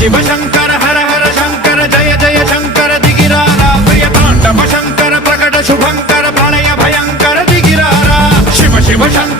शिव शंकर हर हर शंकर जय जय शंकर दिगिरारा प्रिय तांडव शंकर प्रकट शुभंकर प्रलय भयंकर दिगिरारा शिव शिव शंकर